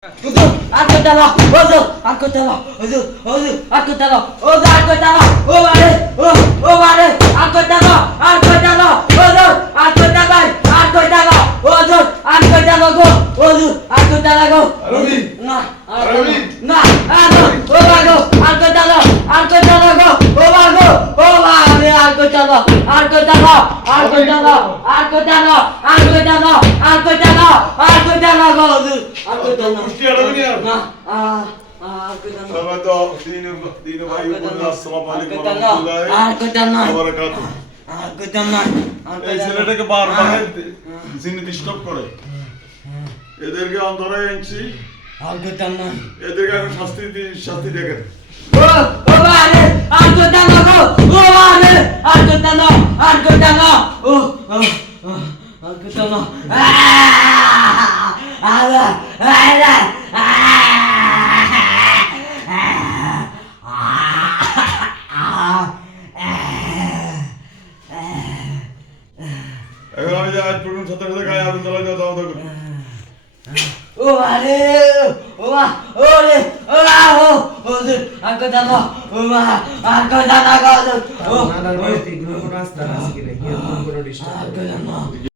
Hudur, aku dalam, hudur, aku dalam, hudur, hudur, aku dalam, hudur, aku dalam, oh mare, aku dalam, hudur, aku dalam, hudur, aku dalam, hudur, aku dalam, Arabi, nah, Arabi. nah, aku dalam, aku dalam, oh mare, aku dalam, aku dalam, aku dalam, aku dalam, aku dalam, aku dalam, aku dalam, hudur, aku dalam. Kusti Arabi ne yap? Aku dalam. Sabah da dini भाई बोला अस्सलाम वालेकुम Aku dalam. Aku dalam. বারাকাতু Aku dalam. এই ছেলেটাকে বারবার জিনি disturb করে এদেরকে অন্তরে এনেছি Aku dalam. এদেরকে আমি শাস্তি দেখেন Oh mare, aku dalam, oh mare, aku dalam, aku dalam, aku dalam. এখন আমি যে আজ পর্যন্ত সাথে সাথে গায়ে আগুন জ্বালাই দেওয়া দাও দেখুন Oh mare, aku dalam, aku dalam, নানার বাড়িতে কোনো রাস্তা আছে কিনা? কি কোনো ডিস্টার্ব aku dalam.